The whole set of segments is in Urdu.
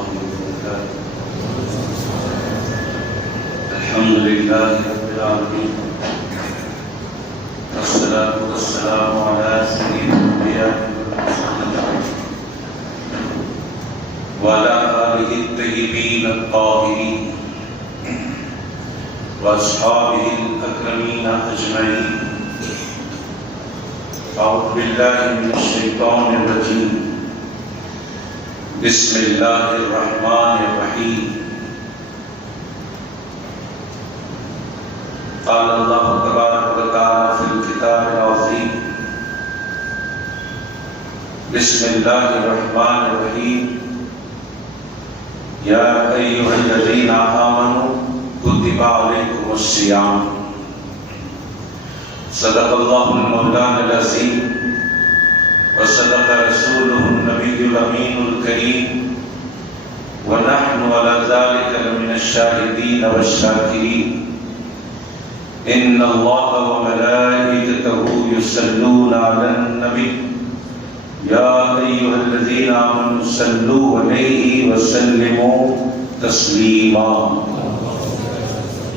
الله وبركاته. الحمد لله رب العالمين، والصلاة والسلام على سيد الأنبياء والمرسلين وعلى آله الطيبين الطاهرين وأصحابه الأكرمين أجمعين. أعوذ بالله من الشيطان الرجيم. بسم الله الرحمن الرحيم. قال الله تبارك وتعالى في الكتاب العظيم. بسم الله الرحمن الرحيم. يا أيها الذين آمنوا كتب عليكم الصيام. صدق الله المولانا العظيم وصدق رسوله النبي الأمين الكريم، ونحن على ذلك لمن الشاهدين والشاكرين. إن الله وملائكته يصلون على النبي يا أيها الذين آمنوا صلوا عليه وسلموا تسليما.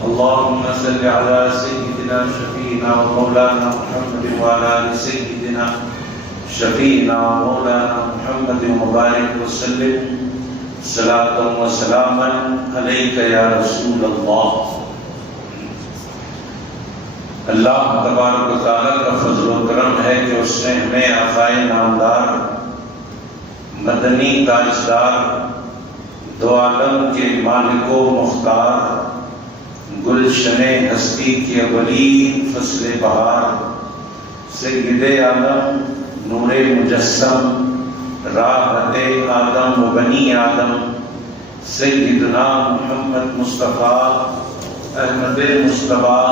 اللهم صل على سيدنا شفيعنا ومولانا محمد وعلى آل سيدنا شفیعنا مولانا محمد مبارک وسلم صلاۃ و سلاما علیک یا رسول اللہ. اللہ تبارک و تعالیٰ کا فضل و کرم ہے کہ اس نے ہمیں آقائے نامدار مدنی تاجدار دو عالم کے مالک و مختار گلشن ہستی کے اولین فصل بہار سید عالم نور مجسم راحت آدم و بنی آدم سیدنا محمد مصطفیٰ احمد مصطفیٰ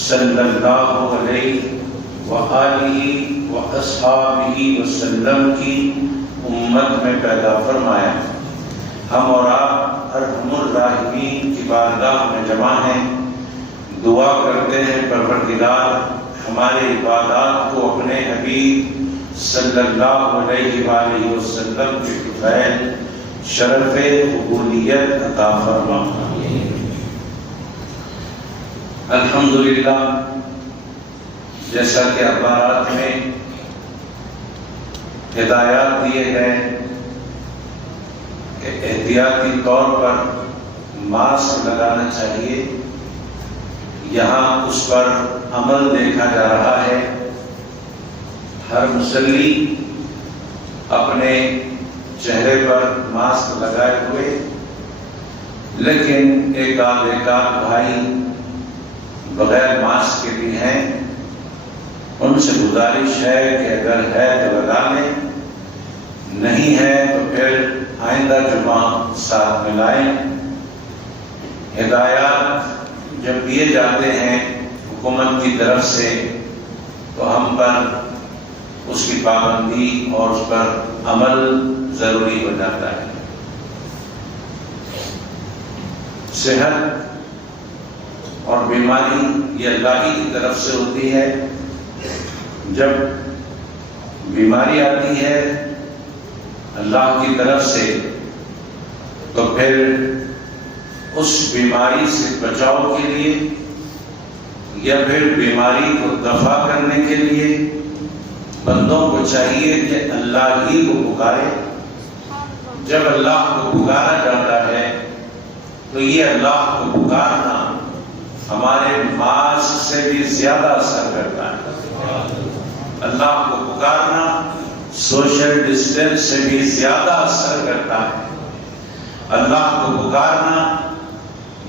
صلی اللہ علیہ وآلہ واصحابہ وسلم کی امت میں پیدا فرمایا. ہم اور آپ ارحم الراحمین کی بارگاہ میں جمع ہیں. دعا کرتے ہیں پروردگار ہمارے عبادات کو اپنے حبیب صلی اللہ علیہ وآلہ وسلم کے فضائل شرف قبولیت عطا فرما. الحمدللہ، جیسا کہ اخبارات میں ہدایات دیے گئے کہ احتیاطی طور پر ماسک لگانا چاہیے، یہاں اس پر عمل دیکھا جا رہا ہے. ہر مصلی اپنے چہرے پر ماسک لگائے ہوئے، لیکن ایک آدھ بھائی بغیر ماسک کے بھی ہیں. ان سے گزارش ہے کہ اگر ہے تو لگا لیں، نہیں ہے تو پھر آئندہ جمعہ ساتھ ملائیں. ہدایات جب دیے جاتے ہیں حکومت کی طرف سے تو ہم پر اس کی پابندی اور اس پر عمل ضروری ہو جاتا ہے. صحت اور بیماری یہ اللہ کی طرف سے ہوتی ہے. جب بیماری آتی ہے اللہ کی طرف سے تو پھر اس بیماری سے بچاؤ کے لیے یا پھر بیماری کو دفع کرنے کے لیے بندوں کو چاہیے کہ اللہ ہی کو پکارے. جب اللہ کو پکارا جاتا ہے تو یہ اللہ کو پکارنا ہمارے ماسک سے بھی زیادہ اثر کرتا ہے. اللہ کو پکارنا سوشل ڈسٹینس سے بھی زیادہ اثر کرتا ہے. اللہ کو پکارنا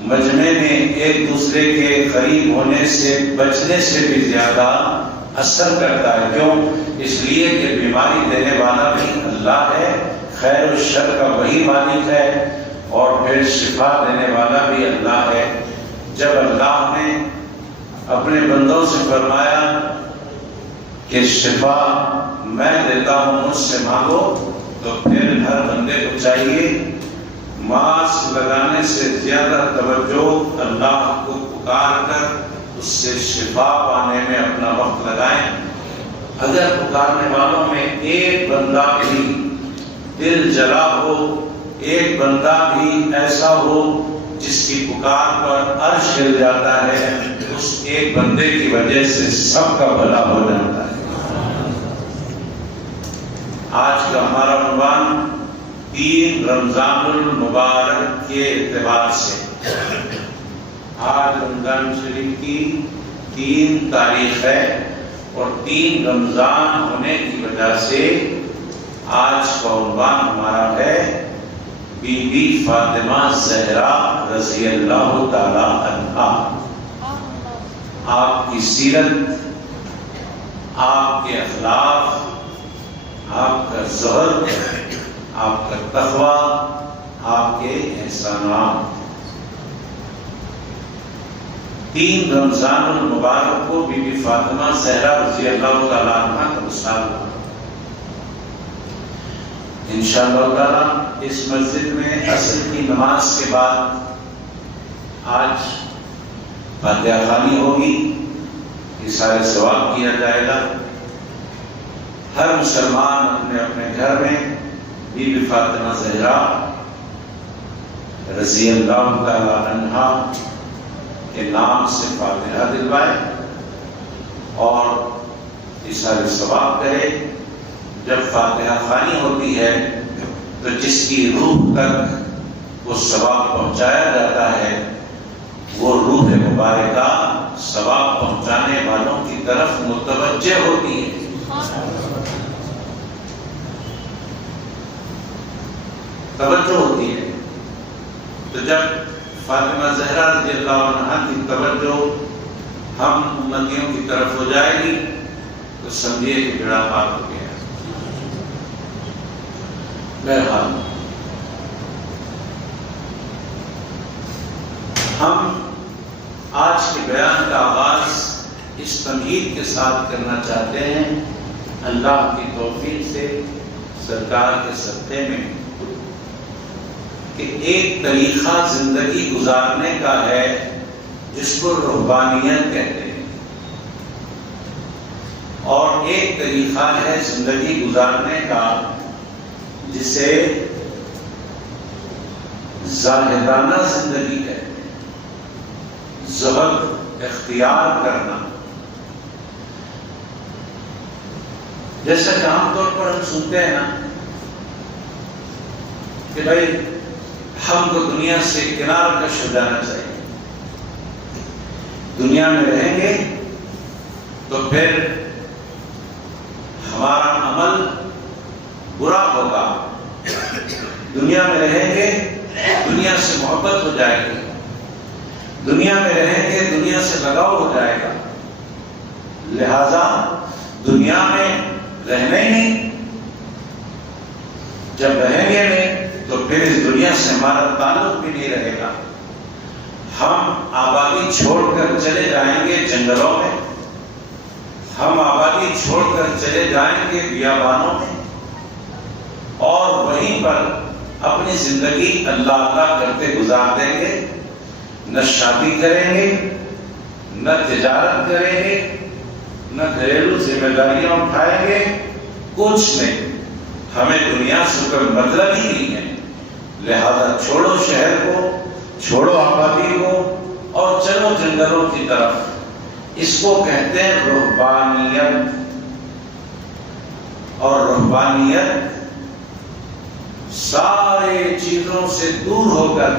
مجمع میں ایک دوسرے کے قریب ہونے سے بچنے سے بھی زیادہ اثر کرتا ہے. کیوں؟ اس لیے کہ بیماری دینے والا بھی اللہ ہے، خیر و شر کا وہی مالک ہے، اور پھر شفا دینے والا بھی اللہ ہے. جب اللہ نے اپنے بندوں سے فرمایا کہ شفا میں دیتا ہوں مجھ سے مانگو، تو پھر ہر بندے کو چاہیے ماسک لگانے سے زیادہ توجہ اللہ کو پکار کر اس سے شفا پانے میں اپنا وقت لگائیں. اگر پکارنے والوں میں ایک بندہ بھی دل جلا ہو ایک بندہ بھی ایسا ہو جس کی پکار پر عرش ہل جاتا ہے، اس ایک بندے کی وجہ سے سب کا بھلا ہو جاتا ہے۔ آج کا ہمارا عنوان 3 رمضان المبارک کے اعتبار سے، آج رمضان شریف کی 3 تاریخ ہے اور 3 رمضان ہونے کی وجہ سے آج کا عنوان ہمارا ہے بی بی فاطمہ زہرا رضی اللہ تعالی عنہا۔ آپ کی سیرت، آپ کے اخلاق، آپ کا زہد، آپ کا تقویٰ، آپ کے احسانات۔ 3 رمضان المبارک کو بی بی فاطمہ زہرا رضی اللہ تعالی عنہا کا وصال ہوا۔ انشاءاللہ تعالی اس مسجد میں عصر کی نماز کے بعد آج فاتحہ خوانی ہوگی، اظہار ثواب کیا جائے گا۔ ہر مسلمان اپنے اپنے گھر میں بی بی فاطمہ زہرا رضی اللہ تعالی عنہا کے نام سے فاتحہ دلوائے اور اظہار ثواب کرے۔ جب فاتحہ خوانی ہوتی ہے تو جس کی روح تک وہ ثواب پہنچایا جاتا ہے، وہ روح مبارکہ ثواب پہنچانے والوں کی طرف متوجہ ہوتی ہے۔ توجہ ہوتی ہے۔ تو جب فاطمہ زہرا رضی اللہ عنہا کی توجہ ہم امتیوں کی طرف ہو جائے گی تو سمجھیے کہ بیڑا پار ہو گیا۔ بہرحال ہم آج کے بیان کا آغاز اس تمہید کے ساتھ کرنا چاہتے ہیں، اللہ کی توفیق سے، سرکار کے صدقے میں، کہ ایک طریقہ زندگی گزارنے کا ہے جس کو رہبانیت کہتے ہیں، اور ایک طریقہ ہے زندگی گزارنے کا جسے زاہدانہ زندگی کہتے ہیں، زہد اختیار کرنا۔ جیسا کہ عام طور پر ہم سنتے ہیں نا کہ بھائی ہم کو دنیا سے کنار کش ہو جانا چاہیے، دنیا میں رہیں گے تو پھر ہمارا عمل برا ہوگا، دنیا میں رہیں گے دنیا سے محبت ہو جائے گی، دنیا میں رہیں گے دنیا سے لگاؤ ہو جائے گا، لہذا دنیا میں رہنا ہی نہیں۔ جب رہیں گے نہیں تو پھر اس دنیا سے ہمارا تعلق بھی نہیں رہے گا، ہم آبادی چھوڑ کر چلے جائیں گے جنگلوں میں، ہم آبادی چھوڑ کر چلے جائیں گے بیابانوں میں، اور وہیں پر اپنی زندگی اللہ اللہ کرتے گزار دیں گے، نہ شادی کریں گے، نہ تجارت کریں گے، نہ گھریلو ذمہ داریاں اٹھائیں گے، کچھ نہیں، ہمیں دنیا سے کوئی مطلب ہی نہیں ہے۔ لہذا چھوڑو شہر کو، چھوڑو آبادی کو اور چلو جنگلوں کی طرف۔ اس کو کہتے ہیں رہبانیت، اور رہبانیت سارے چیزوں سے دور ہو کر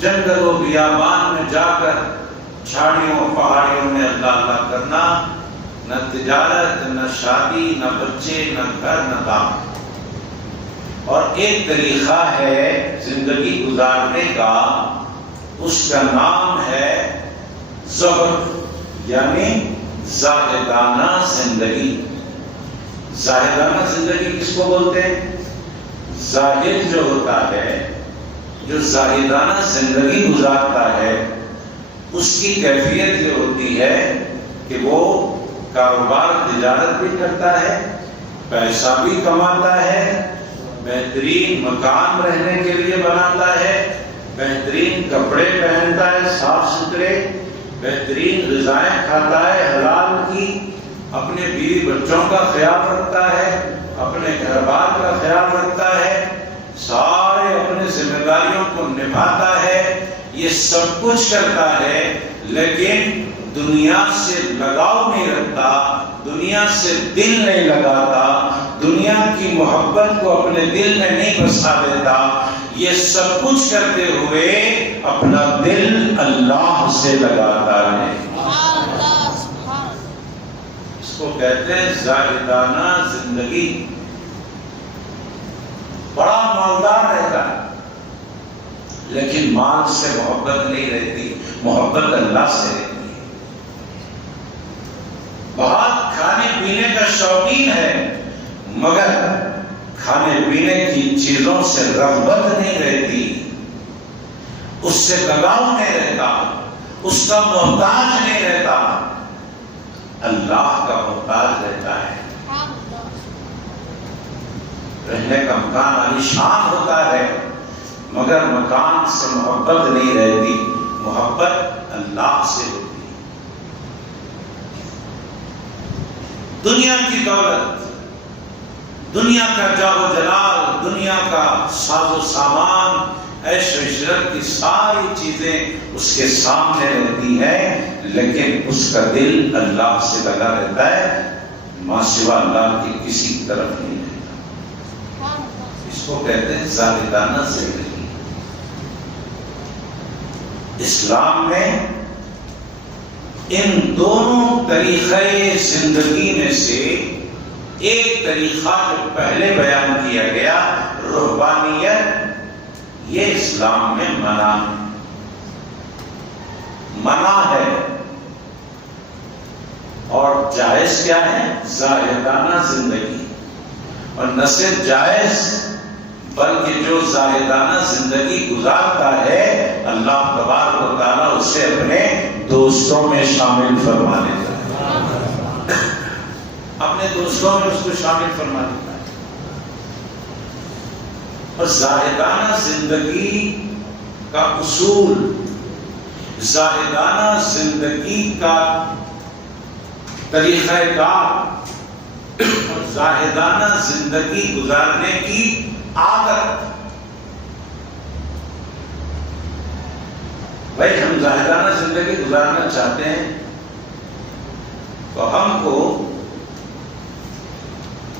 جنگل و بیابان میں جا کر جھاڑیوں پہاڑیوں میں اللہ اللہ کرنا، نہ تجارت، نہ شادی، نہ بچے، نہ گھر، نہ دام۔ اور ایک طریقہ ہے زندگی گزارنے کا، اس کا نام ہے زہد، یعنی زاہدانہ زندگی۔ زاہدانہ زندگی کس کو بولتے ہیں؟ زاہد جو ہوتا ہے، جو زاہدانہ زندگی گزارتا ہے، اس کی کیفیت یہ ہوتی ہے کہ وہ کاروبار تجارت بھی کرتا ہے، پیسہ بھی کماتا ہے، بہترین مکان رہنے کے لیے بناتا ہے، بہترین کپڑے پہنتا ہے صاف ستھرے، بہترین غذائیں کھاتا ہے حلال کی، اپنے بیوی بچوں کا خیال رکھتا ہے، اپنے گھر بار کا خیال رکھتا ہے، ذمہ داریوں کو نبھاتا ہے، یہ سب کچھ کرتا ہے، لیکن دنیا سے لگاؤ نہیں رکھتا، دنیا سے دل نہیں لگاتا، دنیا کی محبت کو اپنے دل میں نہیں بسا دیتا، یہ سب کچھ کرتے ہوئے اپنا دل اللہ سے لگاتا ہے۔ اس کو کہتے ہیں زاہدانہ زندگی۔ بڑا مالدار رہتا ہے لیکن مال سے محبت نہیں رہتی، محبت اللہ سے رہتی ہے۔ بہت کھانے پینے کا شوقین ہے مگر کھانے پینے کی چیزوں سے رغبت نہیں رہتی، اس سے لگاؤ نہیں رہتا، اس کا محتاج نہیں رہتا، اللہ کا محتاج رہتا ہے۔ رہنے کا مکان عالیشان ہوتا ہے مگر مکان سے محبت نہیں رہتی، محبت اللہ سے ہوتی ہے۔ دنیا کی دولت، دنیا کا جاه و جلال، دنیا کا ساز و سامان، عیش و عشرت کی ساری چیزیں اس کے سامنے رہتی ہیں، لیکن اس کا دل اللہ سے لگا رہتا ہے، ماں سوا اللہ کی کسی کی طرف نہیں رہتا۔ اس کو کہتے ہیں زاہدانہ زندگی۔ اسلام میں ان دونوں طریقے زندگی میں سے ایک طریقہ جو پہلے بیان کیا گیا، رہبانیت، یہ اسلام میں منع ہے، اور جائز کیا ہے؟ زاہدانہ زندگی۔ اور نہ صرف جائز بلکہ جو زاہدانہ زندگی گزارتا ہے اللہ تبارک و تعالیٰ اسے اپنے دوستوں میں شامل فرما لیتا ہے، اپنے دوستوں میں اس کو شامل فرما لیتا ہے۔ اور زاہدانہ زندگی کا اصول، زاہدانہ زندگی کا طریقہ کار اور زاہدانہ زندگی گزارنے کی عادت، بھائی ہم زاہدانہ زندگی گزارنا چاہتے ہیں تو ہم کو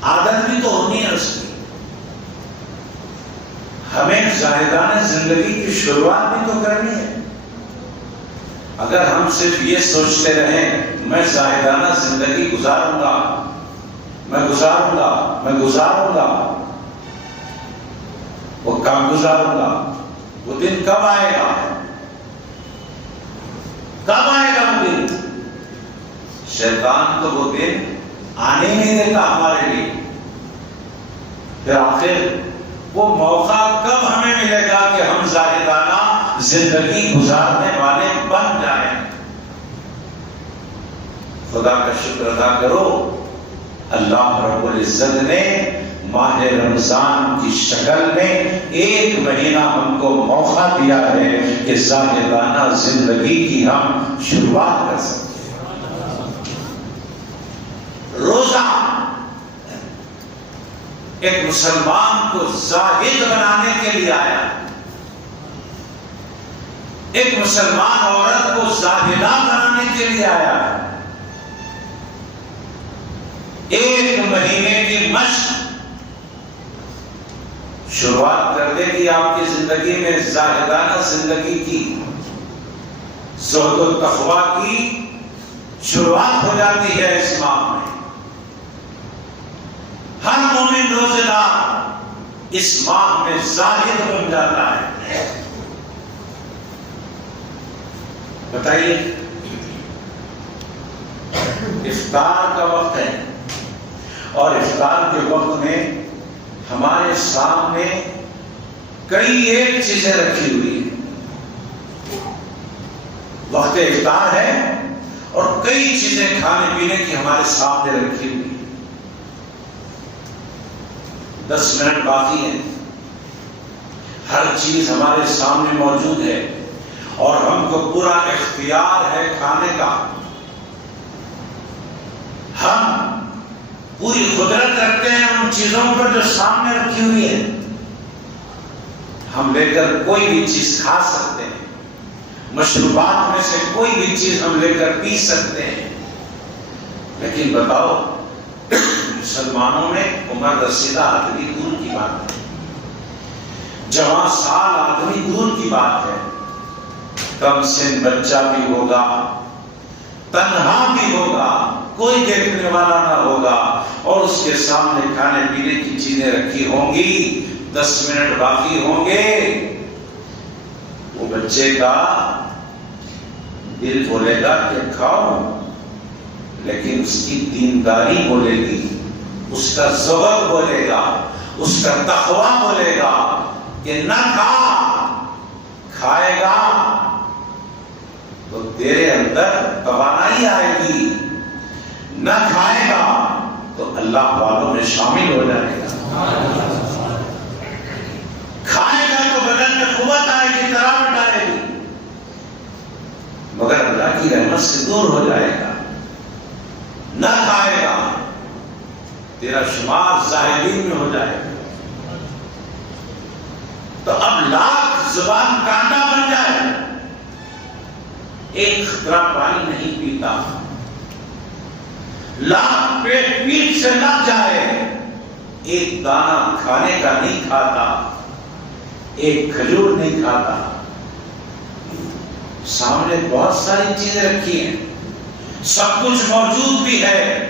عادت بھی تو ہونی ہے اس کی، ہمیں زاہدانہ زندگی کی شروعات بھی تو کرنی ہے۔ اگر ہم صرف یہ سوچتے رہیں میں زاہدانہ زندگی گزاروں گا، میں گزاروں گا، میں گزاروں گا، وہ کب گزاروں گا؟ وہ دن کب آئے گا؟ کب آئے گا وہ دن؟ شیطان تو وہ دن آنے نہیں دیتا ہمارے لیے۔ پھر آخر وہ موقع کب ہمیں ملے گا کہ ہم زاہدانہ زندگی گزارنے والے بن جائیں؟ خدا کا شکر ادا کرو، اللہ رب العزت نے ماہ رمضان کی شکل میں ایک مہینہ ہم کو موقع دیا ہے کہ زاہدانہ زندگی کی ہم شروعات کر سکتے ہیں۔ روزہ ایک مسلمان کو زاہد بنانے کے لیے آیا، ایک مسلمان عورت کو زاہدہ بنانے کے لیے آیا۔ ایک مہینے کی مشق شروعات کر دے گی آپ کی زندگی میں زاہدانہ زندگی کی، زہد و تقوی کی شروعات ہو جاتی ہے اس ماہ میں۔ ہر مومن روزے دار اس ماہ میں زاہد بن جاتا ہے۔ بتائیے، افطار کا وقت ہے اور افطار کے وقت میں ہمارے سامنے کئی ایک چیزیں رکھی ہوئی ہیں۔ وقت افطار ہے اور کئی چیزیں کھانے پینے کی ہمارے سامنے رکھی ہوئی ہیں۔ 10 منٹ باقی ہیں، ہر چیز ہمارے سامنے موجود ہے اور ہم کو پورا اختیار ہے کھانے کا۔ ہم پوری قدرت رکھتے ہیں ان چیزوں پر جو سامنے رکھی ہوئی ہے۔ ہم لے کر کوئی بھی چیز کھا سکتے ہیں، مشروبات میں سے کوئی بھی چیز ہم لے کر پی سکتے ہیں، لیکن بتاؤ مسلمانوں میں عمر رسیدہ آدمی دور کی بات ہے، جوان سال آدمی دور کی بات ہے، کم سن بچہ بھی ہوگا، تنہا بھی ہوگا، کوئی دیکھنے والا نہ ہوگا، اور اس کے سامنے کھانے پینے کی چیزیں رکھی ہوں گی، 10 منٹ باقی ہوں گے، وہ بچے کا دل بولے گا کہ کھاؤ، لیکن اس کی دینداری بولے گی، اس کا ذوق بولے گا، اس کا تقویٰ بولے گا کہ نہ کھا، کھائے گا تو تیرے اندر توانائی آئے گی، نہ کھائے گا تو اللہ والوں میں شامل ہو جائے گا، کھائے گا تو بدن میں قوت آئے گی، تراوٹ آئے گی، مگر اللہ کی رحمت سے دور ہو جائے گا، نہ کھائے گا تیرا شمار زاہدین میں ہو جائے گا۔ تو اب لاکھ زبان کانٹا بن جائے، ایک خطرہ پانی نہیں پیتا، لاکھ پیٹ پیٹ سے لگ جائے، ایک دانہ کھانے کا نہیں کھاتا، ایک کھجور نہیں کھاتا، سامنے بہت ساری چیزیں رکھی ہیں، سب کچھ موجود بھی ہے،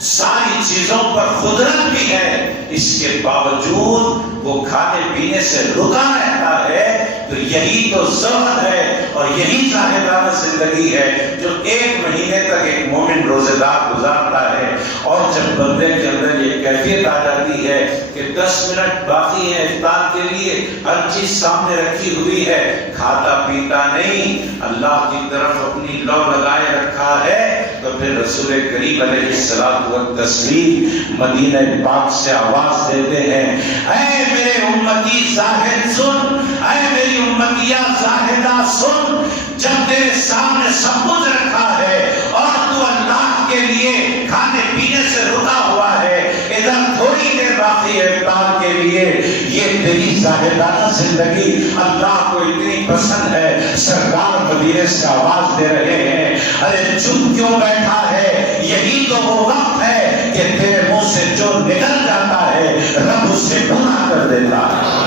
ساری چیزوں پر قدرت بھی ہے، اس کے باوجود وہ کھانے پینے سے رکا رہتا ہے، تو یہی تو زہد ہے اور یہی زاہدانہ زندگی ہے جو 1 مہینے تک ایک مومن روزے دار گزارتا ہے، اور جب بندے کے اندر یہ کیفیت آ جاتی ہے کہ 10 منٹ باقی ہے افطار کے لیے، ہر چیز سامنے رکھی ہوئی ہے، کھاتا پیتا نہیں، اللہ کی طرف اپنی لو لگائے رکھا ہے، تو پھر رسول کریم علیہ الصلوۃ والتسلیم مدینہ پاک سے آواز دیتے ہیں، اے میرے امتی زاہد سن، اے میری امتیہ زاہدہ سن، جب تیرے سامنے سب کچھ رکھا ہے اور تو اللہ کے لیے کھانے پینے سے رکا ہوا ہے، ادھر تھوڑی دیر باقی ہے افطار کے لیے، یہ تیری زاہدانہ زندگی اللہ کو اتنی پسند ہے، سرکار مدینے سے آواز دے رہے ہیں، ارے چپ کیوں بیٹھا ہے، یہی تو وہ وقت ہے کہ تیرے منہ سے جو نکل جاتا ہے رب اس سے گناہ کر دیتا ہے۔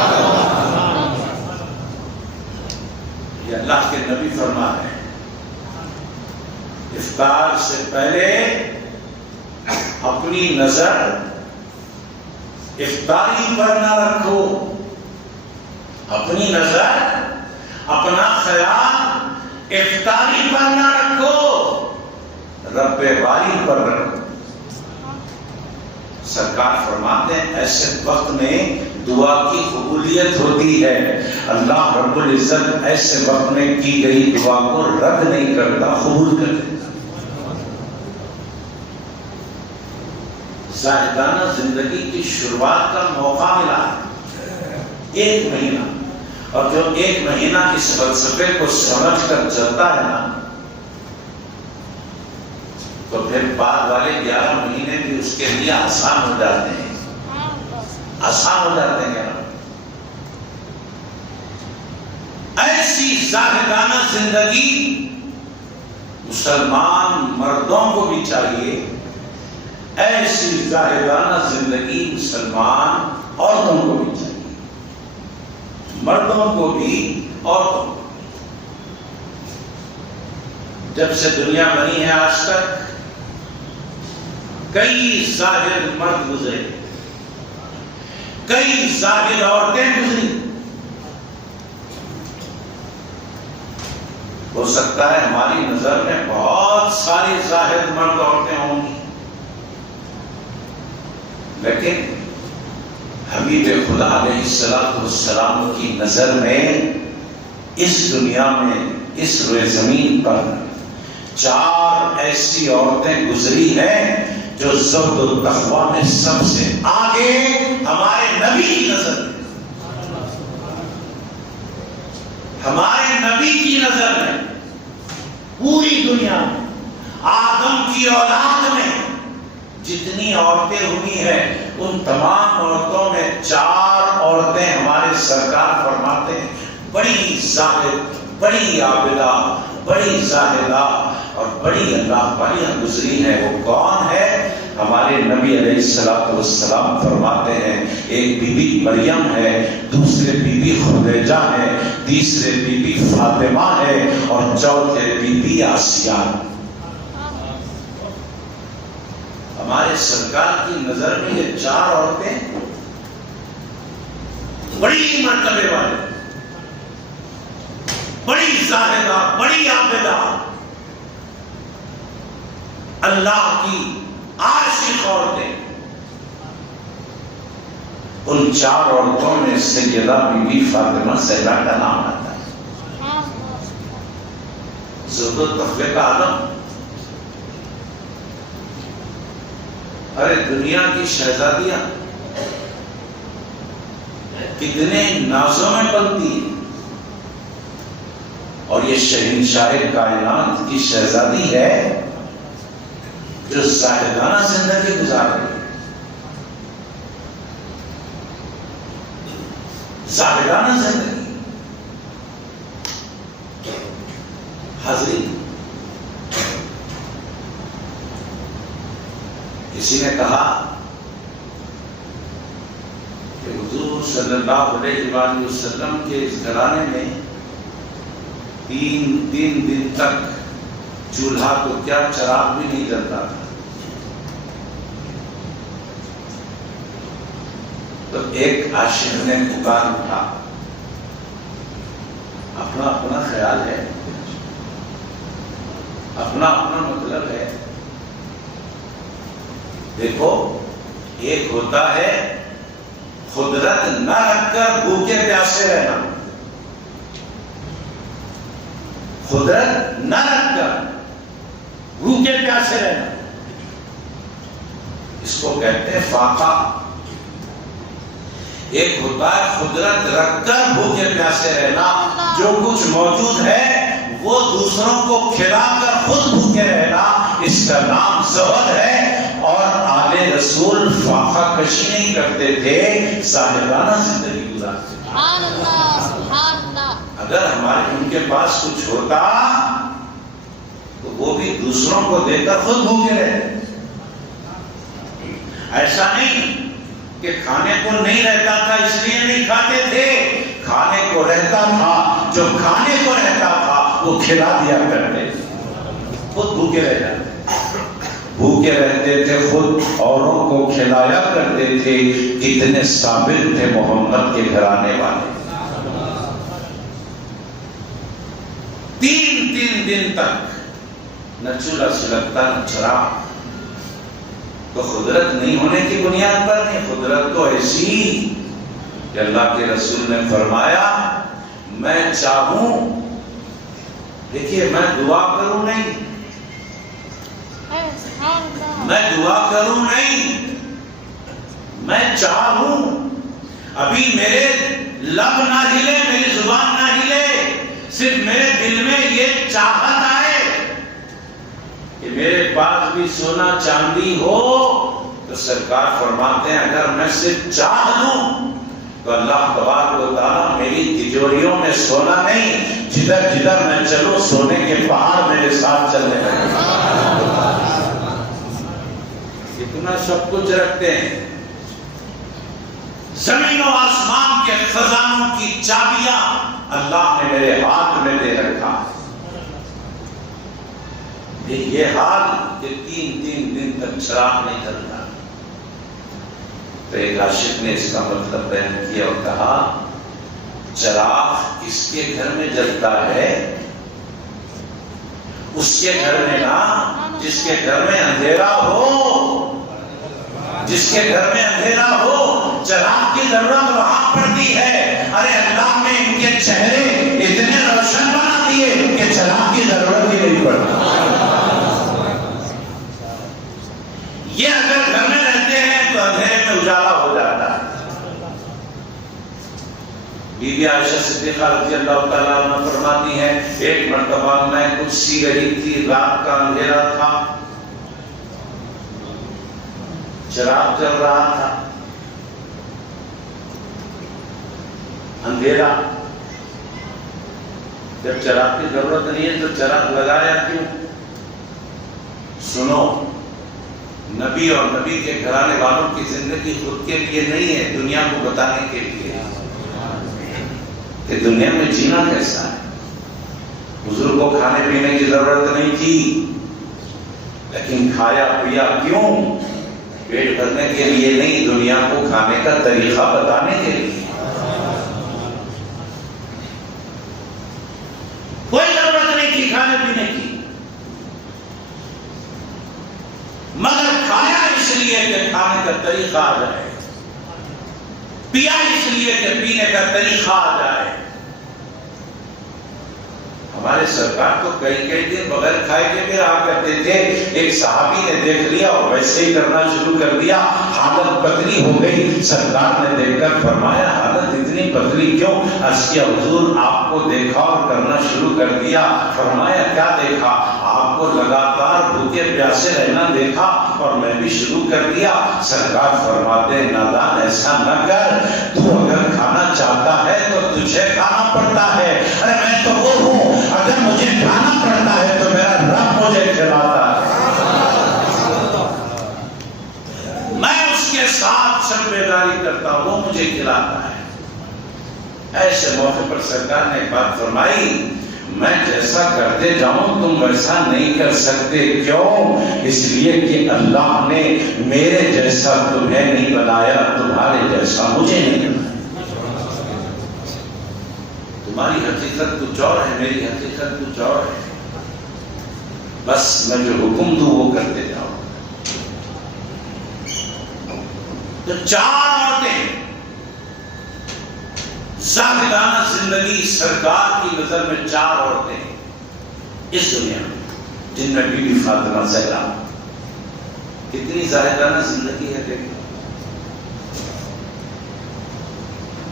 یہ اللہ کے نبی فرما ہے، افطار سے پہلے اپنی نظر افطاری پر نہ رکھو، اپنی نظر اپنا خیال افطاری پر نہ رکھو، رب باری پر رکھو۔ سرکار فرماتے ہیں ایسے وقت میں دعا کی قبولیت ہوتی ہے، اللہ رب العزت ایسے وقت میں کی گئی دعا کو رد نہیں کرتا، قبول کر دیتا۔ زاہدانہ زندگی کی شروعات کا موقع ملا ہے 1 مہینہ، اور جو 1 مہینہ اس فلسفے کو سمجھ کر چلتا ہے نا، تو پھر بعد والے 11 مہینے بھی اس کے لیے آسان ہو جاتے ہیں، آسان ہو جاتے ہیں۔ ایسی زاہدانہ زندگی مسلمان مردوں کو بھی چاہیے، ایسی زاہدانہ زندگی مسلمان عورتوں کو بھی چاہیے، مردوں کو بھی عورتوں کو بھی۔ جب سے دنیا بنی ہے آج تک کئی زاہد مرد گزرے، کئی زاہد عورتیں گزری، ہو سکتا ہے ہماری نظر میں بہت ساری زاہد مرد عورتیں ہوں گی، لیکن حبیب خدا علیہ السلام کی نظر میں اس دنیا میں اس روئے زمین پر 4 ایسی عورتیں گزری ہیں جو زہد و تقویٰ میں سب سے آگے ہمارے نبی کی نظر میں، ہمارے نبی کی نظر میں پوری دنیا میں آدم کی اولاد میں جتنی عورتیں ہوئی ہیں ان تمام عورتوں میں 4 عورتیں ہمارے سرکار فرماتے ہیں بڑی زاہد، بڑی عابدہ، بڑی زاہدہ اور بڑی اللہ والیاں گزری ہیں۔ وہ کون ہے؟ ہمارے نبی علیہ السلام فرماتے ہیں ایک بی بی مریم ہے، دوسرے بی بی خدیجہ ہے، تیسرے بی بی فاطمہ ہے اور چوتھے بی بی آسیہ۔ ہمارے سرکار کی نظر میں یہ 4 عورتیں بڑی مرتبے والے، بڑی زاہدہ، بڑی عابدہ، اللہ کی عاشق عورتیں۔ ان 4 عورتوں میں سیدہ بی بی فاطمہ زہرا کا نام آتا ہے۔ زہد و تقوی کا عالم۔ ارے دنیا کی شہزادیاں کتنے نازوں میں پلتی ہیں، اور یہ شہنشاہ کائنات کی شہزادی ہے جو زاہدانہ زندگی گزار رہی ہے، زاہدانہ زندگی۔ حاضرین، کسی نے کہا کہ حضور صلی اللہ علیہ وآلہ وسلم کے اس گھرانے میں 3 دن تک چولہا تو کیا چراغ بھی نہیں جلتا تھا۔ تو ایک عاشق نے پکار اٹھا، اپنا اپنا خیال ہے، اپنا اپنا مطلب ہے۔ دیکھو، ایک ہوتا ہے قدرت نہ رکھ کر بھوکے پیاسے رہنا، قدرت نہ رکھ کر بھوکے پیاسے رہنا، اس کو کہتے ہیں فاقہ۔ ایک ہوتا ہے قدرت رکھ کر بھوکے پیاسے رہنا، جو کچھ موجود ہے وہ دوسروں کو کھلا کر خود بھوکے رہنا، اس کا نام زہد ہے۔ اور آل رسول فاقہ کشی نہیں کرتے تھے، زاہدانہ زندگی گزارتے تھے۔ اگر ہمارے ان کے پاس کچھ ہوتا تو وہ بھی دوسروں کو دے کر خود بھوکے رہتے۔ ایسا نہیں کہ کھانے کو نہیں رہتا تھا اس لیے نہیں کھاتے تھے، کھانے کو رہتا تھا، جو کھانے کو رہتا تھا وہ کھلا دیا کرتے، خود بھوکے رہ جاتے، بھوکے رہتے تھے، خود اوروں کو کھلایا کرتے تھے۔ کتنے صابر تھے محمد کے گھرانے والے۔ 3 دن تک نہ چولہا سلگتا نہ چراغ۔ تو قدرت نہیں ہونے کی بنیاد پر نہیں، قدرت تو ایسی کہ اللہ کے رسول نے فرمایا میں چاہوں، دیکھیے میں دعا کروں نہیں، میں دعا کروں نہیں، میں چاہوں، ابھی میرے لب نہ ہلے، میری زبان نہ ہلے، صرف میرے دل میں یہ چاہت آئے کہ میرے پاس بھی سونا چاندی ہو، تو سرکار فرماتے ہیں اگر میں صرف چاہ لوں تو اللہ تبارک و تعالیٰ میری تجوریوں میں سونا نہیں، جدھر جدھر میں چلوں سونے کے پہاڑ میرے ساتھ چلنے لگے۔ اتنا سب کچھ رکھتے ہیں، زمین و آسمان کے خزانوں کی چابیاں اللہ نے میرے ہاتھ میں دے رکھا۔ یہ حال کہ 3 دن تک چراغ نہیں جلتا۔ تو ایک عاشق نے اس کا مطلب بیان کیا اور کہا چراغ کس کے گھر میں جلتا ہے؟ اس کے گھر میں نا جس کے گھر میں اندھیرا ہو، جس کے گھر میں اندھیرا ہو، چراغ کی ضرورت وہاں پڑتی ہے۔ ارے اللہ نے ان کے چہرے اتنے روشن بنا دیے کہ چراغ کی ضرورت ہی نہیں پڑتی۔ یہ اگر گھر میں رہتے ہیں تو اندھیرے میں اجالا ہو جاتا ہے۔ بی بی عائشہ صدیقہ رضی اللہ تعالیٰ عنہ فرماتی ہیں ایک مرتبہ میں کچھ سی رہی تھی، رات کا اندھیرا تھا، چراغ جل رہا تھا، اندھیرا، جب چراغ کی ضرورت نہیں ہے تو چراغ لگایا کیوں؟ سنو، نبی اور نبی کے گھرانے والوں کی زندگی خود کے لیے نہیں ہے، دنیا کو بتانے کے لیے کہ دنیا میں جینا کیسا ہے۔ حضور کو کھانے پینے کی ضرورت نہیں تھی، لیکن کھایا پیا کیوں؟ پیٹ بھرنے کے لیے نہیں، دنیا کو کھانے کا طریقہ بتانے کے لیے۔ کوئی ضرورت نہیں تھی کھانے پینے کی، مگر کھایا اس لیے کہ کھانے کا طریقہ آ جائے، پیا اس لیے کہ پینے کا طریقہ آ جائے۔ ہمارے سرکار تو کئی دن بغیر کھائے کے بھی رہا کرتے تھے۔ ایک صحابی نے دیکھ لیا اور ویسے ہی کرنا شروع کر دیا، حالت پتلی ہو گئی۔ سرکار نے دیکھ کر فرمایا حالت اتنی پتلی کیوں؟ عرض کیا حضور آپ کو دیکھا اور کرنا شروع کر دیا۔ فرمایا کیا دیکھا؟ آپ کو لگاتار بھوکے پیاسے رہنا دیکھا اور میں بھی شروع کر دیا۔ سرکار فرماتے نادان ایسا نہ کر، تو اگر کھانا چاہتا ہے تو تجھے کھانا پڑتا ہے، ارے میں تو وہ ہوں، اگر مجھے کھانا پڑتا ہے تو میرا رب مجھے کھلاتا ہے، میں اس کے ساتھ سب بیداری کرتا ہوں، وہ مجھے کھلاتا ہے۔ ایسے موقع پر سرکار نے ایک بات فرمائی، میں جیسا کرتے جاؤں تم ویسا نہیں کر سکتے، کیوں؟ اس لیے کہ اللہ نے میرے جیسا تمہیں نہیں بنایا، تمہارے جیسا مجھے نہیں بنایا۔ تمہاری حقیقت کچھ اور ہے، میری حقیقت کچھ اور ہے، بس میں جو حکم دوں وہ کرتے جاؤ۔ تو چار عورتیں زاہدانہ زندگی سرکار کی نظر میں، چار عورتیں اس دنیا میں، جن میں بی بی فاطمہ زہرا، کتنی زاہدانہ زندگی ہے دیکھیں۔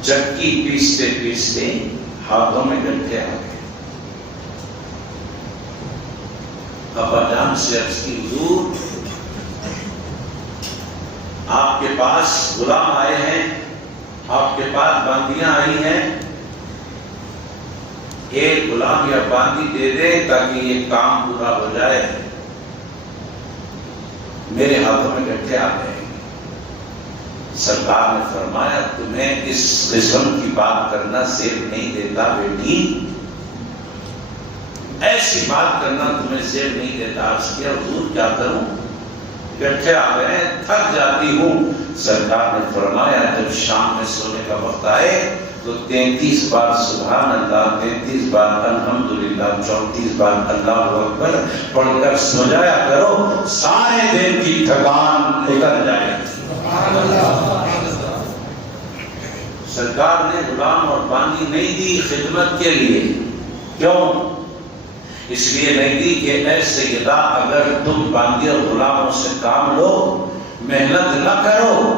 چکی پیستے پیستے ہاتھوں میں گٹھے آ گئے۔ ابا جان سے عرض کی حضور آپ کے پاس غلام آئے ہیں، آپ کے پاس باندیاں آئی ہیں، ایک غلام یا باندی دے دیں تاکہ یہ کام پورا ہو جائے۔ میرے ہاتھوں میں گٹھے آ گئے۔ سرکار نے فرمایا تمہیں اس قسم کی بات کرنا زیب نہیں دیتا بیٹی، ایسی بات کرنا تمہیں زیب نہیں دیتا۔ عرض کیا حضور کیا کروں؟ گٹھے آ گئے، تھک جاتی ہوں۔ سرکار نے فرمایا جب شام میں سونے کا وقت آئے تو 33 بار سبحان اللہ، 33 بار الحمدللہ، 34 بار اللہ اکبر پڑھ کر سو جایا کرو، سارے دن کی تھکان نکل جائے۔ سرکار نے غلام اور باندی نہیں دی خدمت کے لیے، کیوں؟ اس لیے نہیں دی کہ اے سیدہ اگر تم باندی اور غلاموں سے کام لو، محنت نہ کرو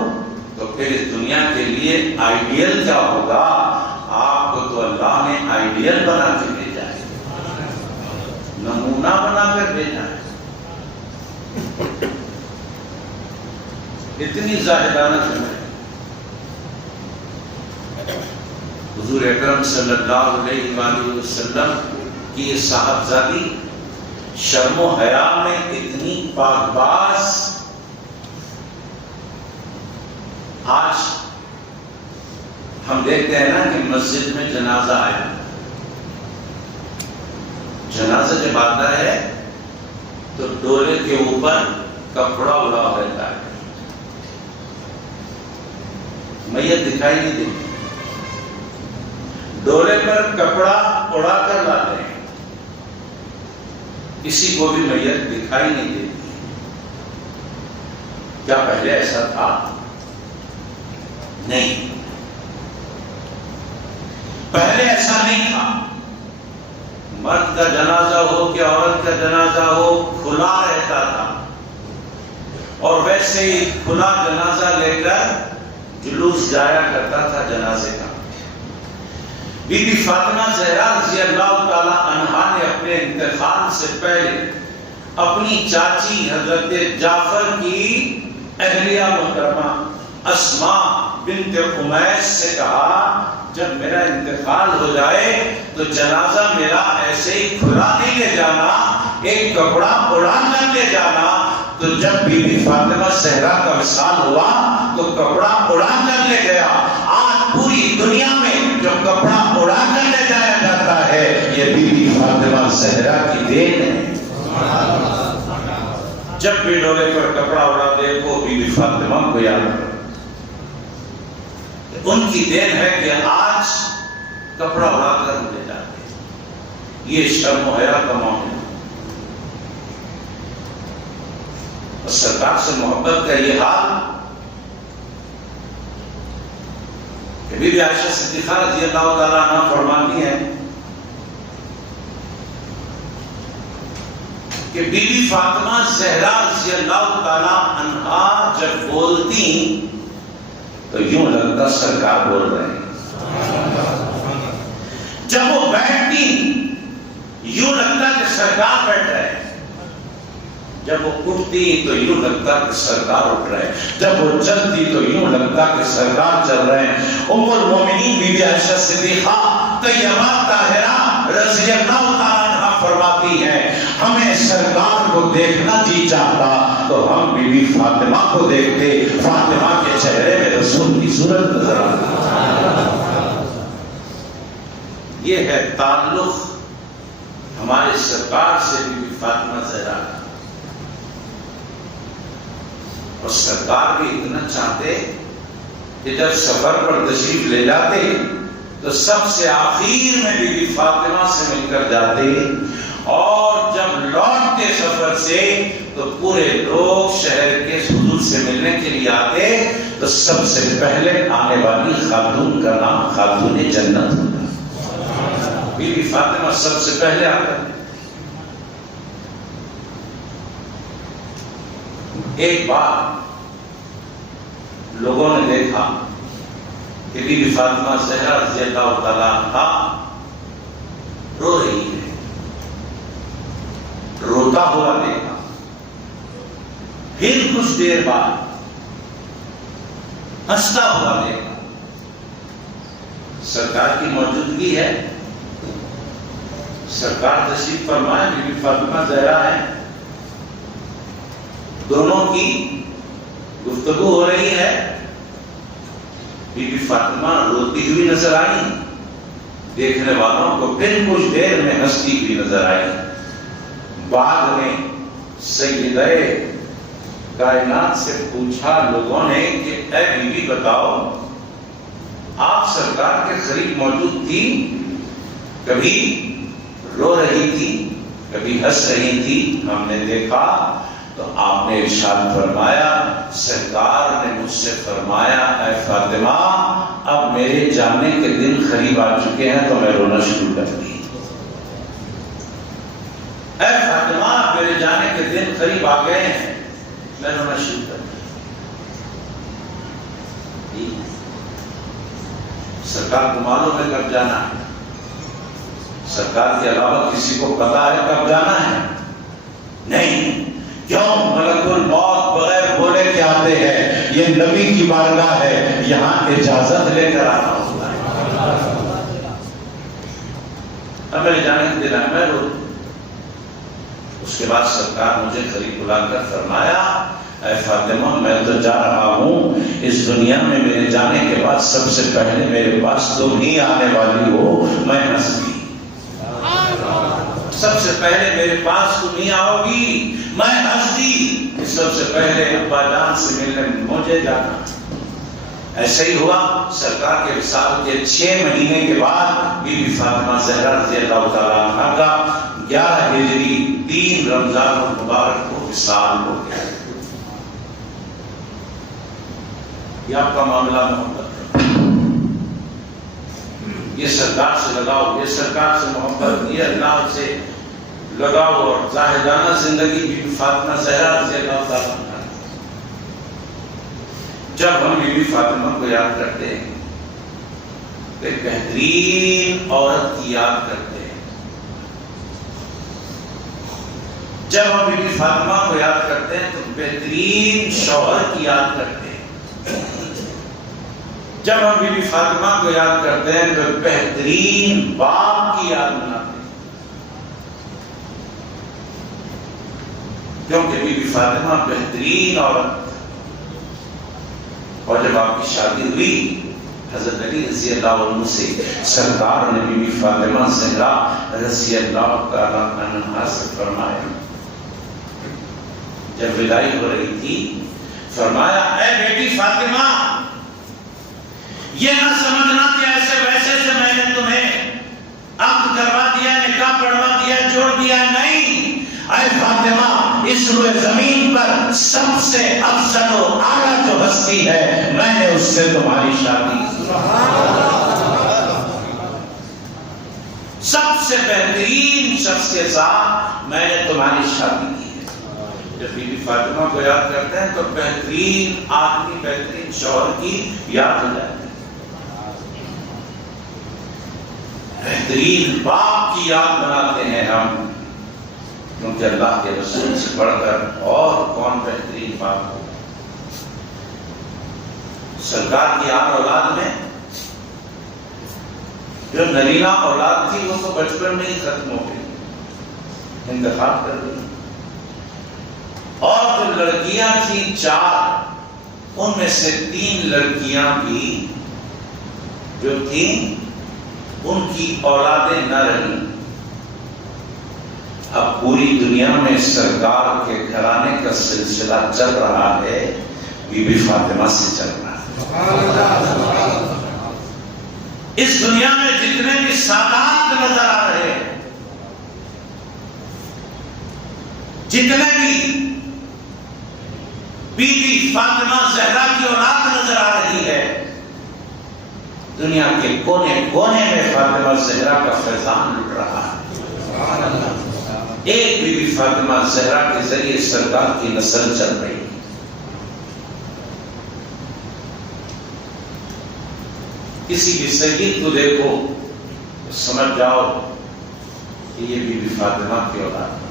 تو پھر اس دنیا کے لیے آئیڈیل کیا ہوگا؟ آپ کو تو اللہ نے آئیڈیل بنا کے بھیجا ہے، نمونہ بنا کر بھیجا ہے۔ اتنی زاہدانہ زندگی حضور اکرم صلی اللہ علیہ وآلہ وسلم کی صاحبزادی شرم و حیا میں اتنی پاک باز۔ آج ہم دیکھتے ہیں نا کہ مسجد میں جنازہ آیا، جنازہ جب آتا ہے تو ڈولے کے اوپر کپڑا اڑا رہتا ہے، میت دکھائی نہیں دیتی، ڈولے پر کپڑا اڑا کر لاتے ہیں، کسی کو بھی میت دکھائی نہیں دیتی۔ کیا پہلے ایسا تھا؟ نہیں، پہلے ایسا نہیں تھا۔ مرد کا جنازہ ہو کہ عورت کا جنازہ ہو کھلا رہتا تھا، اور ویسے ہی کھلا جنازہ لے کر جلوس جایا کرتا تھا جنازے کا۔ بی بی فاطمہ زہرا رضی اللہ تعالی عنہا نے اپنے انتقال سے پہلے اپنی چاچی حضرت جعفر کی اہلیہ محترمہ اسماء بنت امیس سے کہا جب میرا انتقال ہو جائے تو جنازہ میرا ایسے ہی کھلا نہیں لے جانا، ایک کپڑا اڑا کر لے جانا۔ تو جب بی بی فاطمہ زہرا کا وصال ہوا تو کپڑا اڑا کر لے گیا۔ آج پوری دنیا میں جو کپڑا اڑا کر لے جایا جاتا ہے یہ بی بی فاطمہ زہرا کی دین ہے۔ جب بھی ڈولے پر کپڑا اڑا دیکھو بی بی فاطمہ کو یاد کرو، ان کی دین ہے کہ آج کپڑا اڑا کر لے جاتے ہیں۔ یہ شرم و حیا کا معاملہ، اور سرکار سے محبت کا یہ حال کہ بی بی عائشہ صدیقہ رضی اللہ تعالیٰ عنہ فرماتی ہیں کہ بی بی فاطمہ زہرا رضی اللہ تعالیٰ عنہا جب بولتی تو یوں لگتا سرکار بول رہے ہیں، جب وہ بیٹھتی یوں لگتا کہ سرکار بیٹھ رہے ہیں، جب وہ اٹھتی تو یوں لگتا کہ سرکار اٹھ رہے ہیں، جب وہ چلتی تو یوں لگتا کہ سرکار چل رہے ہیں۔ ام المومنین بی بی عائشہ صدیقہ طیبہ طاہرہ رضی اللہ تعالیٰ عنہا فرماتی ہیں ہمیں سرکار کو دیکھنا جی چاہتا تو ہم بی بی فاطمہ کو دیکھتے، فاطمہ کے چہرے میں رسول کی صورت نظر آتی۔ یہ ہے تعلق ہمارے سرکار سے بی بی فاطمہ زہرا کا، اور سرکار بھی اتنا چاہتے کہ جب سفر پر تشریف لے جاتے تو سب سے آخر میں بی بی فاطمہ سے مل کر جاتے، اور جب لوٹتے سفر سے تو پورے لوگ شہر کے حضور سے ملنے کے لیے آتے تو سب سے پہلے آنے والی خاتون کا نام خاتون جنت ہوتا۔ بی بی فاطمہ سب سے پہلے آتا۔ ایک بار لوگوں نے دیکھا کہ بی بی فاطمہ زہرا رضی اللہ تعالیٰ عنہا رو رہی ہے، روتا ہوا دیکھا۔ پھر کچھ دیر بعد ہنستا ہوا دیکھا۔ سرکار کی موجودگی ہے، سرکار تشریف فرمائے، بی بی فاطمہ زہرا ہے، دونوں کی گفتگو ہو رہی ہے۔ بی بی فاطمہ روتی ہوئی نظر آئی، دیکھنے والوں کو پھر کچھ دیر میں ہنستی ہوئی نظر آئی۔ بعد میں سیدہ کائنات سے پوچھا لوگوں نے کہ اے بی بی بتاؤ آپ سرکار کے قریب موجود تھی، کبھی رو رہی تھی کبھی ہنس رہی تھی، ہم نے دیکھا تو آپ نے ارشاد فرمایا، سرکار نے مجھ سے فرمایا اے فاطمہ اب میرے جانے کے دن قریب آ چکے ہیں تو میں رونا شروع کر دی۔ اے فاطمہ میرے جانے کے دن قریب آ گئے ہیں، میں رونا شروع کر دی۔ سرکار کو معلوم ہے کب جانا ہے، سرکار کے علاوہ کسی کو پتا ہے کب جانا ہے؟ نہیں۔ کیوں؟ ملک الموت بغیر بولے کے آتے ہیں، یہ نبی کی بارگاہ ہے، یہاں اجازت لے کر آنا ہوتا ہے۔ اب میرے جانے کے دن میں رو، اس کے بعد سرکار مجھے قریب بلا کر فرمایا اے فاطمہ میں تو جا رہا ہوں، اس دنیا میں میرے جانے کے بعد سب سے پہلے میرے پاس تم ہی آنے والی ہو، میں ہنس گئی۔ سب سے پہلے میرے پاس تم ہی آؤ گی، میں ہنس دی کہ سب سے پہلے ابا جان سے ملنے مجھے جانا۔ ایسا ہی ہوا، سرکار کے وصال کے 6 مہینے کے بعد بی بی فاطمہ زہرا رضی اللہ تعالیٰ عنہا کا 11 ہجری 3 رمضان المبارک کو وصال ہو گیا۔ یہ آپ کا معاملہ محبت، یہ سرکار سے لگاؤ، یہ سرکار سے محبت، یہ اللہ سے لگاؤ اور زاہدانہ زندگی بی بی فاطمہ زہرا رضی اللہ تعالیٰ عنہا۔ جب ہم بی بی فاطمہ کو یاد کرتے ہیں تو ایک بہترین عورت کی یاد کرتے ہیں۔ جب ہم بی بی فاطمہ کو یاد کرتے ہیں تو بہترین شوہر کی یاد کرتے ہیں۔ جب ہم بی بی فاطمہ کو یاد کرتے ہیں تو بہترین باپ کی یاد مناتے ہیں، کیونکہ بی بی فاطمہ بہترین عورت، اور جب آپ کی شادی ہوئی حضرت علی رضی اللہ عنہ سے، سرکار نے بی بی فاطمہ زہرا رضی اللہ تعالیٰ عنہا سے فرمایا، جب وداعی ہو رہی تھی، فرمایا اے بیٹی فاطمہ، یہ نہ سمجھنا کہ ایسے ویسے سے میں نے تمہیں عقد کروا دیا، نکاح پڑھوا دیا، جوڑ دیا، نہیں، اے فاطمہ، اس روئے زمین پر سب سے افضل و اعلیٰ جو ہستی ہے، میں نے اس سے تمہاری شادی کی، سب سے بہترین شخص کے ساتھ میں نے تمہاری شادی کی ہے۔ جب بی بی فاطمہ کو یاد کرتے ہیں تو بہترین آدمی، بہترین شوہر کی یاد ہو جاتی ہے، بہترین باپ کی یاد بناتے ہیں ہم، کیونکہ اللہ کے رسول سے بڑھ کر اور کون بہترین باپ ہو۔ سرکار کی آن اولاد میں جو نرینا اولاد تھی وہ تو بچپن میں ہی ختم ہو گئی، انتخاب کر دی، اور جو لڑکیاں تھیں 4، ان میں سے 3 لڑکیاں بھی جو تھیں ان کی اولادیں نہ رہیں۔ اب پوری دنیا میں سرکار کے گھرانے کا سلسلہ چل رہا ہے، بی بی فاطمہ سے چل رہا ہے۔ اس دنیا میں جتنے بھی سادات نظر آ رہے ہیں، جتنے بھی بی بی فاطمہ زہرا کی اولاد نظر آ رہی ہے، دنیا کے کونے کونے میں فاطمہ زہرا کا فیضان لٹ رہا ہے۔ ایک بی بی فاطمہ زہرا کے ذریعے سرکار کی نسل چل رہی ہے۔ کسی بھی سید کو دیکھو سمجھ جاؤ کہ یہ بی بی فاطمہ کی اولاد ہے،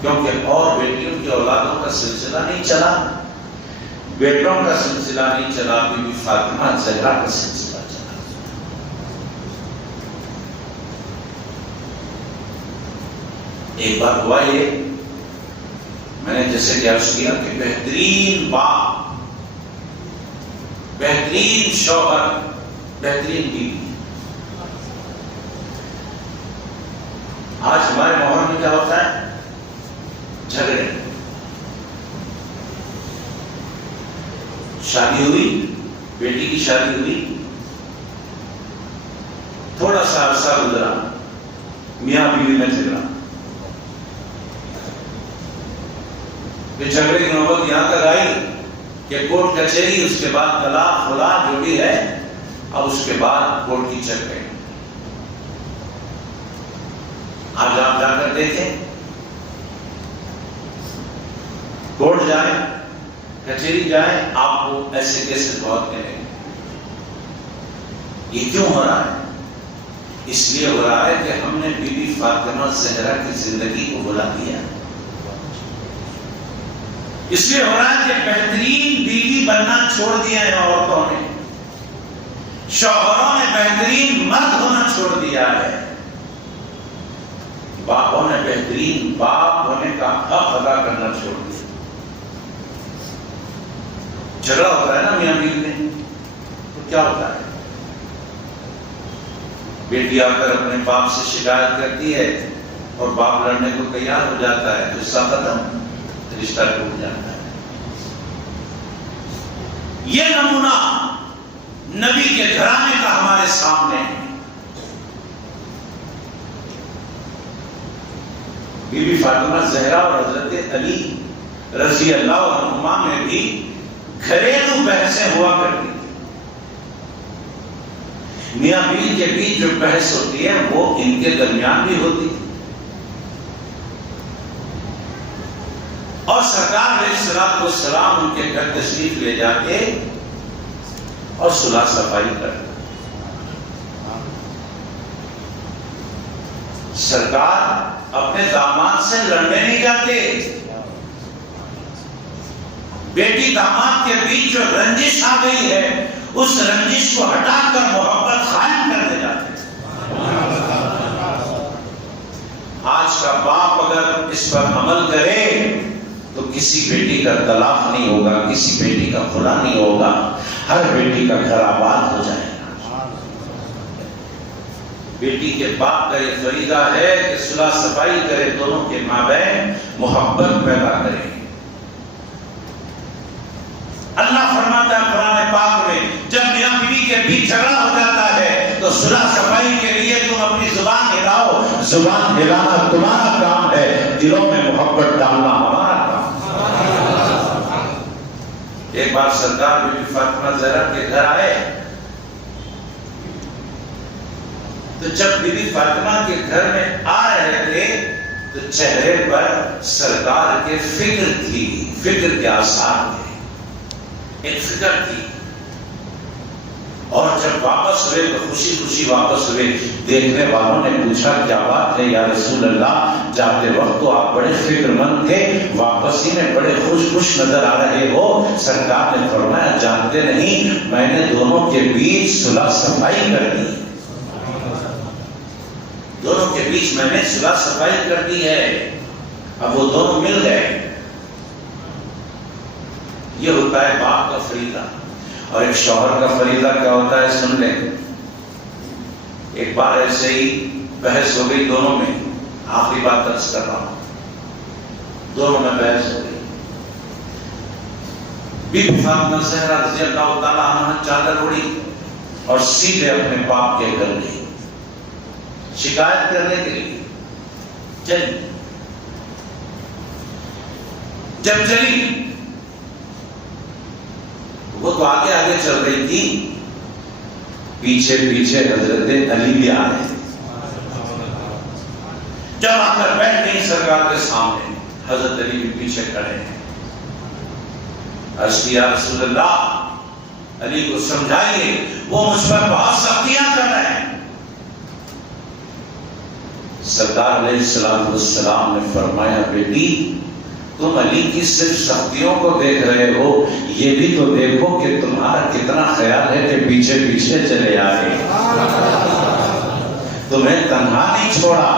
کیونکہ اور بیٹیوں کی اولادوں کا سلسلہ نہیں چلا، بیٹوں کا سلسلہ نہیں چلا، بی بی فاطمہ زہرا کا سلسلہ چلا۔ ایک بار ہوا یہ، میں نے جیسے کہ عرض کیا کہ بہترین باپ، بہترین شوہر، بہترین بیوی۔ آج ہمارے ماحول میں کیا ہوتا ہے؟ جھگڑے۔ شادی ہوئی، بیٹی کی شادی ہوئی، تھوڑا سا عرصہ گزرا، میاں بیوی میں جھگڑا، یہ جھگڑے کی نوبت یہاں تک آئی کہ کورٹ کچہری، اس کے بعد طلاق خلا جو بھی ہے، اب اس کے بعد کورٹ کی چل گئی۔ آج آپ جا کر دیکھیں، کورٹ جائیں، کچہری جائیں، آپ کو ایسے کیسے بہت ملیں گے۔ یہ کیوں ہو رہا ہے؟ اس لیے ہو رہا ہے کہ ہم نے بی بی فاطمہ زہرا کی زندگی کو بھلا دیا، اس لیے ہو رہا ہے کہ بہترین بیوی بننا چھوڑ دیا ہے عورتوں نے، شوہروں نے بہترین مرد ہونا چھوڑ دیا ہے، باپوں نے بہترین باپ ہونے کا حق ادا کرنا چھوڑ دیا۔ جھگڑا ہوتا ہے نا میاں بیوی میں، تو کیا ہوتا ہے؟ بیٹی آ کر اپنے باپ سے شکایت کرتی ہے اور باپ لڑنے کو تیار ہو جاتا ہے، غصہ ختم، رشتہ ٹوٹ جاتا ہے۔ یہ نمونہ نبی کے گھرانے کا ہمارے سامنے ہے۔ بی بی فاطمہ زہرا اور حضرت علی رضی اللہ عنہما میں بھی گھریلو بحثیں ہوا کرتی تھی۔ میاں بیوی کے بیچ جو بحث ہوتی ہے وہ ان کے درمیان بھی ہوتی تھی، اور سرکار علیہ الصلوۃ والسلام ان کے گھر تشریف لے جاتے اور صلح صفائی کرتے۔ سرکار اپنے داماد سے لڑنے نہیں جاتے، بیٹی داماد کے بیچ جو رنجش آ گئی ہے اس رنجش کو ہٹا کر محبت قائم کرنے جاتے ہیں۔ آج کا باپ اگر اس پر عمل کرے تو کسی بیٹی کا طلاق نہیں ہوگا، کسی بیٹی کا خلا نہیں ہوگا، ہر بیٹی کا گھر آباد ہو جائے گا۔ بیٹی کے باپ کا یہ فریضہ ہے کہ صلح صفائی کرے، دونوں کے مابین محبت پیدا کرے۔ اللہ فرماتا ہے قرآن پاک میں، جب میاں بیوی کے بیچ جھگڑا ہو جاتا ہے تو صلح صفائی کے لیے تم اپنی زبان ہلاؤ۔ زبان ہلانا تمہارا کام ہے، دلوں میں محبت ڈالنا ہمارا کام۔ ایک بار سرکار بی بی فاطمہ زہرا کے گھر آئے تو جب بی بی فاطمہ کے گھر میں آ رہے تھے تو چہرے پر سرکار کے فکر تھی، فکر کے آثار تھے، ایک فکر تھی۔ اور جب واپس ہوئے تو خوشی خوشی واپس ہوئے۔ دیکھنے والوں نے پوچھا کیا بات ہے یا رسول اللہ، جاتے وقت تو آپ بڑے فکر مند تھے، واپسی میں بڑے خوش نظر آ رہے ہو۔ سرکار نے فرمایا جانتے نہیں، میں نے دونوں کے بیچ صلح صفائی کر دی، دونوں کے بیچ میں نے صلح صفائی کر دی ہے، اب وہ دونوں مل گئے۔ یہ ہوتا ہے باپ کا فریضہ۔ اور ایک شوہر کا فریضہ کیا ہوتا ہے سن لیں۔ ایک بار ایسے ہی بحث ہو گئی دونوں میں، آخری بات عرض کر رہا ہوں، دونوں میں بحث ہو گئی۔ بی بی فاطمہ زہرا رضی اللہ تعالیٰ عنہا چادر اڑی اور سیدھے اپنے باپ کے گھر گئی شکایت کرنے کے لیے۔ چلی، جب چلی وہ تو آگے آگے چل رہی تھی، پیچھے پیچھے حضرت علی بھی آ رہے تھے۔ جب آ کر بیٹھ گئی سرکار کے سامنے، حضرت علی بھی پیچھے کھڑے ہیں۔ عرض کیا رسول اللہ، علی کو سمجھائیے، وہ مجھ پر بہت سختیاں کر رہے ہیں۔ سرکار علیہ السلام نے فرمایا بیٹی تم علی کی صرف سختیوں کو دیکھ رہے ہو، یہ بھی تو دیکھو کہ تمہارا کتنا خیال ہے کہ پیچھے پیچھے چلے آئے، تمہیں تنہا نہیں چھوڑا،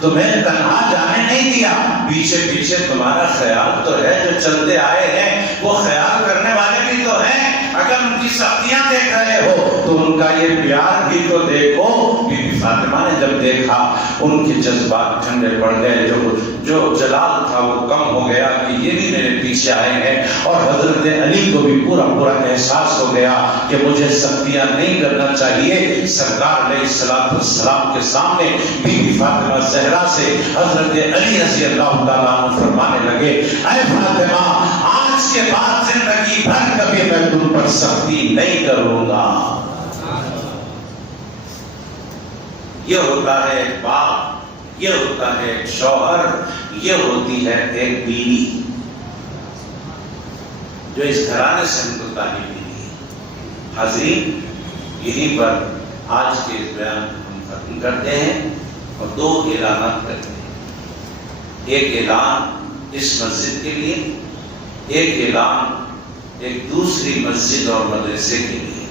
تمہیں تنہا جانے نہیں دیا، پیچھے پیچھے تمہارا خیال تو ہے، جو چلتے آئے ہیں وہ خیال کرنے والے بھی تو ہیں۔ اگر ان کی سختیاں دیکھ رہے ہو تو ان کا یہ پیار بھی تو دیکھو۔ بی بی فاطمہ نے جب دیکھا ان کے جذبات ٹھنڈے پڑ گئے، جو جلال تھا وہ کم ہو گیا کہ یہ بھی میرے پیچھے آئے ہیں، اور حضرت علی کو بھی پورا احساس ہو گیا کہ مجھے سختیاں نہیں کرنا چاہیے۔ سرکار علیہ السلام کے سامنے بی بی فاطمہ زہرا سے حضرت علی رضی اللہ تعالیٰ عنہ فرمانے لگے، اے فاطمہ آج کے بعد زندگی بھر کبھی میں تم پر سختی نہیں کروں گا۔ یہ ہوتا ہے ایک باپ، یہ ہوتا ہے ایک شوہر، یہ ہوتی ہے ایک بیوی جو اس گھرانے سے نکلتا ہی بیوی ہے۔ حاضرین، یہیں پر آج کے بیان ہم ختم کرتے ہیں اور دو اعلانات کرتے ہیں۔ ایک اعلان اس مسجد کے لیے، ایک اعلان ایک دوسری مسجد اور مدرسے کے لیے۔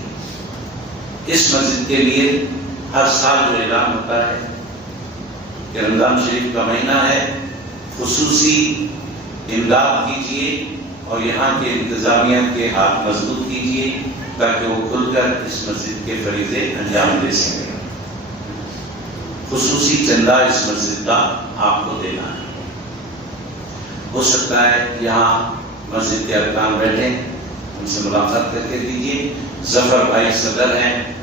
اس مسجد کے لیے ہر سال جو اعلان ہوتا ہے کہ رمضان شریف کا مہینہ ہے، خصوصی امداد کیجیے اور یہاں کے انتظامیہ کے ہاتھ مضبوط کیجیے تاکہ وہ کھل کر اس مسجد کے فریضے انجام دے سکیں۔ خصوصی چندہ اس مسجد کا آپ کو دینا ہے۔ ہو سکتا ہے یہاں مسجد کے ارکان بیٹھے، ان سے ملاقات کر کے دیجیے۔ ظفر بھائی صدر ہیں،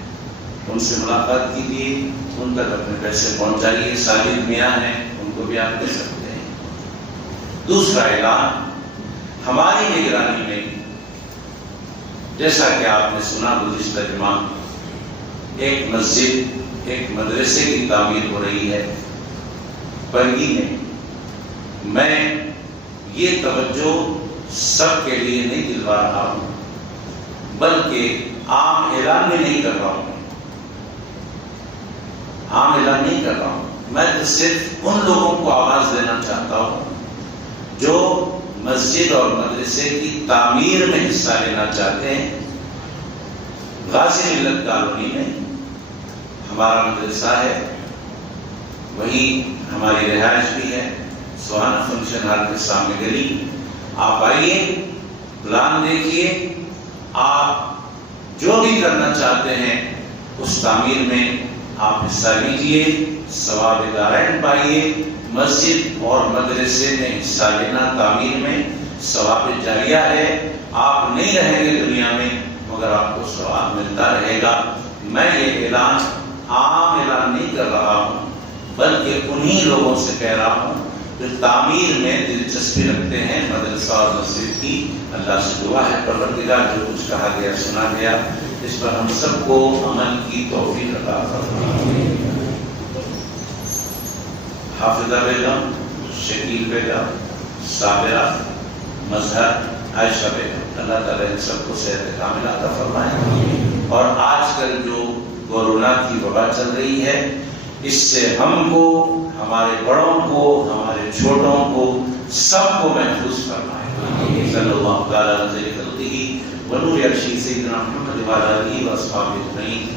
ان سے ملاقات کیجیے، ان تک اپنے پیسے پہنچائیے۔ ساجد میاں ہیں، ان کو بھی آپ دے سکتے ہیں۔ دوسرا اعلان، ہماری نگرانی میں جیسا کہ آپ نے سنا گزشتہ جمعہ ایک مسجد، ایک مدرسے کی تعمیر ہو رہی ہے برگی میں یہ توجہ سب کے لیے نہیں دلوا رہا ہوں، بلکہ عام اعلان بھی نہیں کر رہا ہوں، عام اعلان نہیں کر رہا ہوں، میں تو صرف ان لوگوں کو آواز دینا چاہتا ہوں جو مسجد اور مدرسے کی تعمیر میں حصہ لینا چاہتے ہیں۔ غازی ملت کالونی میں ہمارا مدرسہ ہے، وہی ہماری رہائش بھی ہے، سوہانا فنکشن ہال کے سامنے گلی۔ آپ آئیے، پلان دیکھیے، آپ جو بھی کرنا چاہتے ہیں اس تعمیر میں آپ حصہ لیجیے، ثواب دارین پائیے۔ مسجد اور مدرسے میں حصہ لینا تعمیر میں ثواب جاریہ ہے۔ آپ نہیں رہیں گے دنیا میں مگر آپ کو ثواب ملتا رہے گا۔ میں یہ اعلان عام اعلان نہیں کر رہا ہوں، بلکہ انہی لوگوں سے کہہ رہا ہوں جو تعمیر میں دلچسپی رکھتے ہیں مدرسہ اور مسجد کی۔ اللہ سے دعا ہے پروردگار جو کچھ کہا گیا سنا گیا اس پر ہم سب کو عمل کی توفیق عطا فرمائے۔ حافظہ بیگم، شکیل بیگم، صابرہ، مظہر، عائشہ بیگم، اللہ تعالیٰ ان سب کو صحت کاملہ عطا فرمائے۔ اور آج کل جو کورونا کی وبا چل رہی ہے اس سے ہم کو، ہمارے بڑوں کو، ہمارے چھوٹوں کو، سب کو محفوظ فرمائے۔ صلی اللہ تعالیٰ علیہ وسلم ونور عرشہ سیدنا محمد وعلی آلہ واصحابہ اجمعین۔